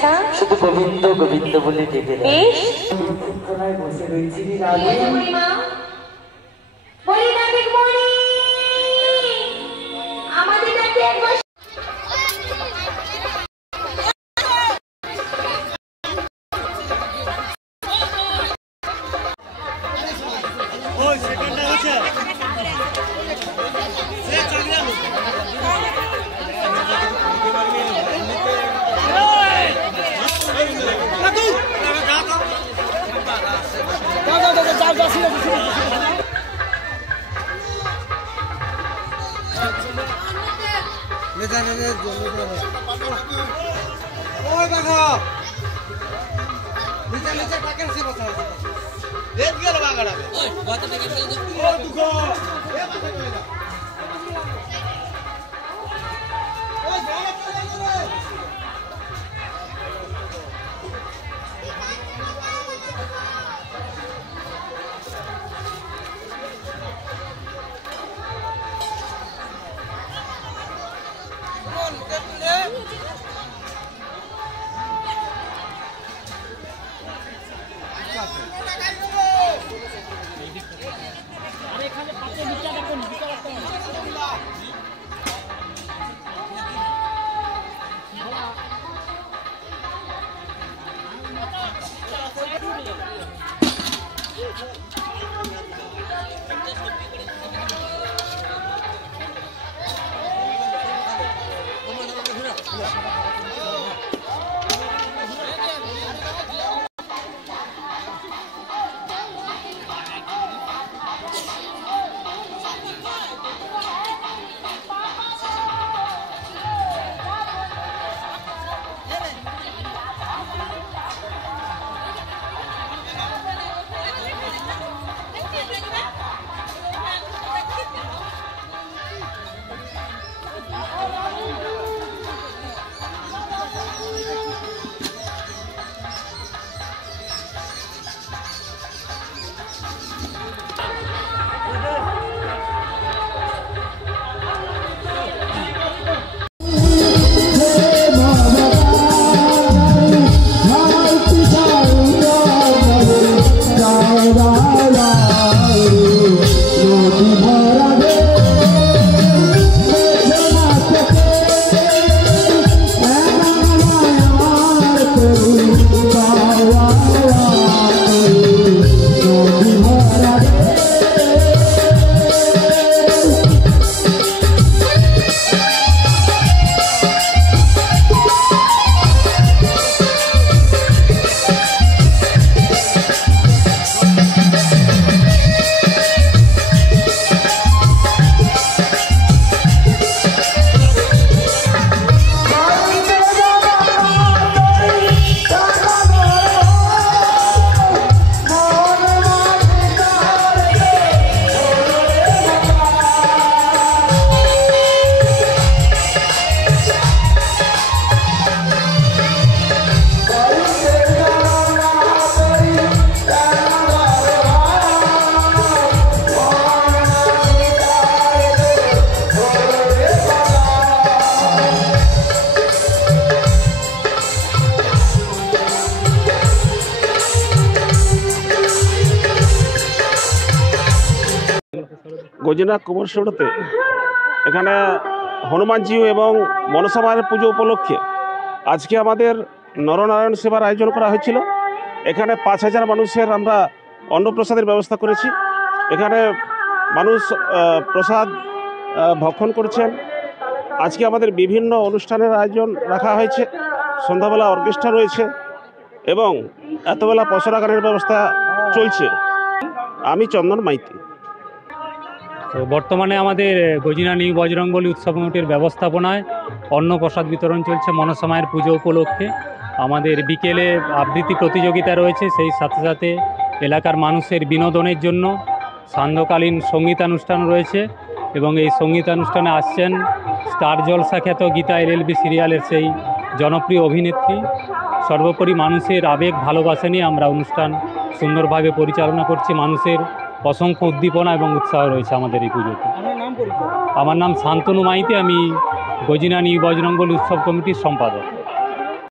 আচ্ছা, শুধু গোবিন্দ গোবিন্দ বলে ডেকে বেশ। বসে রয়েছি আমাদের ডাকে একবার গজিনা কুমারশোড়াতে এখানে হনুমানজিউ এবং মনসা মায়ের পুজো উপলক্ষে আজকে আমাদের নরনারায়ণ সেবার আয়োজন করা হয়েছিল। এখানে 5000 মানুষের আমরা অন্নপ্রসাদের ব্যবস্থা করেছি। এখানে মানুষ প্রসাদ ভক্ষণ করছেন। আজকে আমাদের বিভিন্ন অনুষ্ঠানের আয়োজন রাখা হয়েছে। সন্ধ্যাবেলা অর্কেস্ট্রা রয়েছে এবং এতবেলা পসরা গানের ব্যবস্থা চলছে। আমি চন্দন মাইতি। তো বর্তমানে আমাদের গজিনা নিউ বজরংবলী উৎসব কমিটির ব্যবস্থাপনায় অন্নপ্রসাদ বিতরণ চলছে মনসা মায়ের পুজো উপলক্ষে। আমাদের বিকেলে আবৃত্তি প্রতিযোগিতা রয়েছে, সেই সাথে সাথে এলাকার মানুষের বিনোদনের জন্য সান্ধ্যকালীন সঙ্গীতানুষ্ঠান রয়েছে এবং এই সঙ্গীতানুষ্ঠানে আসছেন স্টার জলসা খ্যাত গীতা LLB সিরিয়ালের সেই জনপ্রিয় অভিনেত্রী। সর্বোপরি মানুষের আবেগ ভালোবাসা নিয়ে আমরা অনুষ্ঠান সুন্দরভাবে পরিচালনা করছি। মানুষের অসংখ্য উদ্দীপনা এবং উৎসাহ রয়েছে আমাদের এই পুজোতে। আমার নাম শান্তনু মাইতি, আমি গজিনা নিউ বজরংবলী উৎসব কমিটির সম্পাদক।